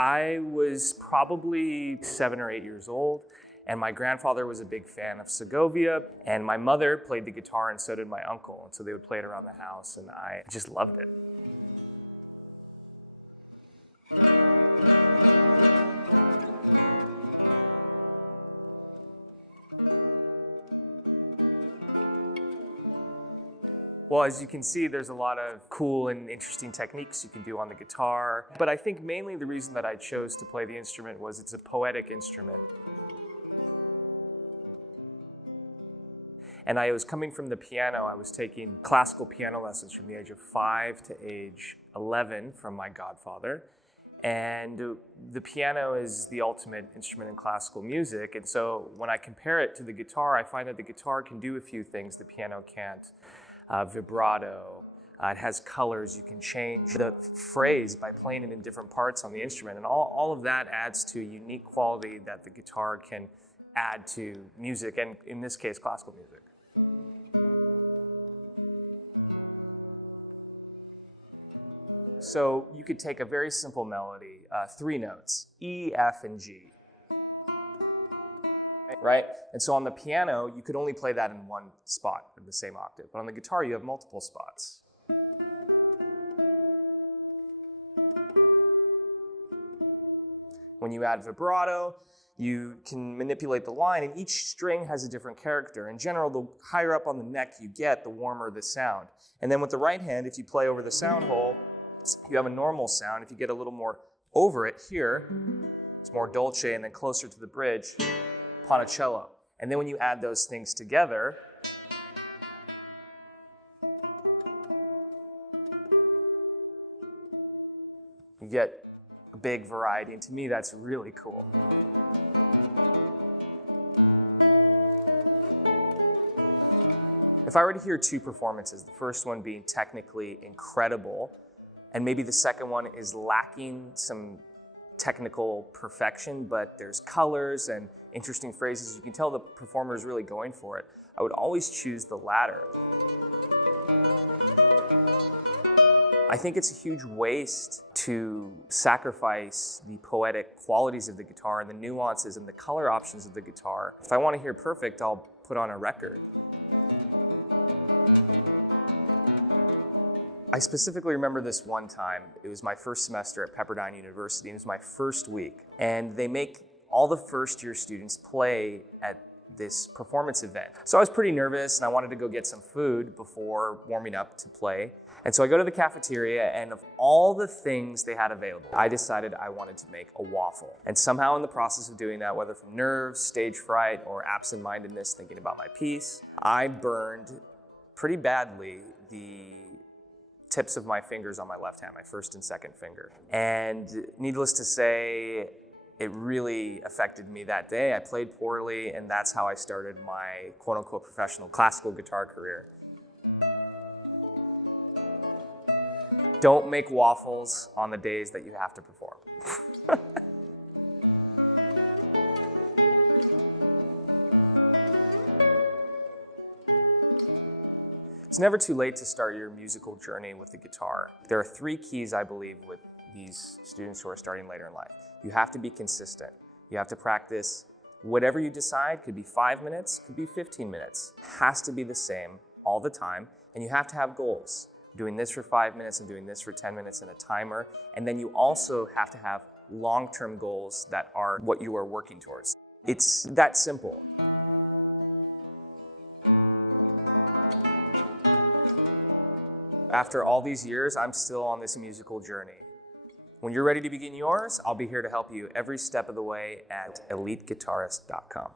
I was probably 7 or 8 years old, and my grandfather was a big fan of Segovia, and my mother played the guitar, and so did my uncle, and so they would play it around the house, and I just loved it. Well, as you can see, there's a lot of cool and interesting techniques you can do on the guitar. But I think mainly the reason that I chose to play the instrument was it's a poetic instrument. And I was coming from the piano. I was taking classical piano lessons from the age of 5 to age 11 from my godfather. And the piano is the ultimate instrument in classical music. And so when I compare it to the guitar, I find that the guitar can do a few things the piano can't. Vibrato, it has colors, you can change the phrase by playing it in different parts on the instrument, and all of that adds to a unique quality that the guitar can add to music, and in this case, classical music. So you could take a very simple melody, 3 notes, E, F, and G. Right? And so on the piano, you could only play that in one spot of the same octave. But on the guitar, you have multiple spots. When you add vibrato, you can manipulate the line, and each string has a different character. In general, the higher up on the neck you get, the warmer the sound. And then with the right hand, if you play over the sound hole, you have a normal sound. If you get a little more over it here, it's more dolce, and then closer to the bridge, Ponticello. And then when you add those things together, you get a big variety, and to me that's really cool. If I were to hear 2 performances, the first one being technically incredible, and maybe the second one is lacking some technical perfection, but there's colors and interesting phrases. You can tell the performer is really going for it. I would always choose the latter. I think it's a huge waste to sacrifice the poetic qualities of the guitar and the nuances and the color options of the guitar. If I want to hear perfect, I'll put on a record. I specifically remember this one time. It was my first semester at Pepperdine University, and it was my first week. And they make all the first-year students play at this performance event. So I was pretty nervous, and I wanted to go get some food before warming up to play. And so I go to the cafeteria, and of all the things they had available, I decided I wanted to make a waffle. And somehow in the process of doing that, whether from nerves, stage fright, or absent-mindedness thinking about my piece, I burned pretty badly the tips of my fingers on my left hand, my first and second finger. And needless to say, it really affected me that day. I played poorly, and that's how I started my quote-unquote professional classical guitar career. Don't make waffles on the days that you have to perform. It's never too late to start your musical journey with the guitar. There are 3 keys, I believe, with these students who are starting later in life. You have to be consistent. You have to practice whatever you decide. Could be 5 minutes, could be 15 minutes. Has to be the same all the time, and you have to have goals. Doing this for 5 minutes and doing this for 10 minutes and a timer. And then you also have to have long-term goals that are what you are working towards. It's that simple. After all these years, I'm still on this musical journey. When you're ready to begin yours, I'll be here to help you every step of the way at eliteguitarist.com.